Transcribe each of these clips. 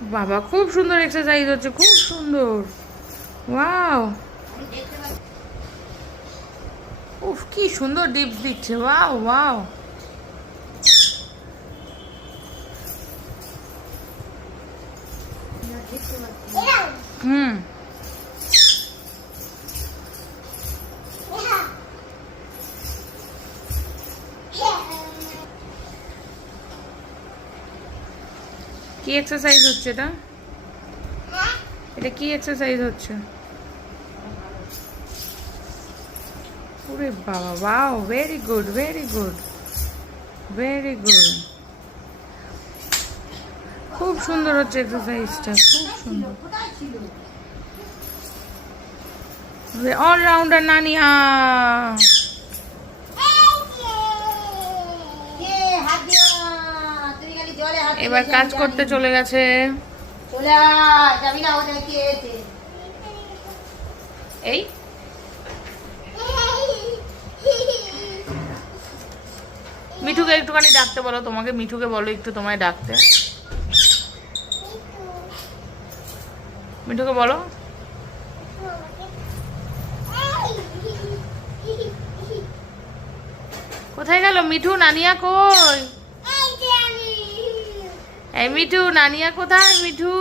বাবা খুব সুন্দর এক্সারসাইজ হচ্ছে, খুব সুন্দর। ওয়াও, উফ কি সুন্দর ডিপস দিচ্ছে। ওয়াও ওয়াও, হুম। কি এক্সারসাইজ হচ্ছে এটা? এটা কি এক্সারসাইজ হচ্ছে? ওরে বাবা, wow, very good, very good, very good. খুব সুন্দর হচ্ছে এক্সারসাইজটা, খুব সুন্দর। অলরাউন্ডার নানিয়া। এবার কাজ করতে চলে গেছে। এই মিঠুকে একটুখানি ডাকতে বলো, তোমাকে মিঠুকে বলো একটু তোমায় ডাকতে। মিঠুকে বলো। কোথায় গেল মিঠু? নানিয়া কই? এই মিঠু, নানিয়া কোথায়? মিঠু,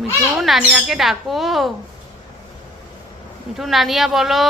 মিঠু নানিয়াকে ডাকো। মিঠু নানিয়া বলো।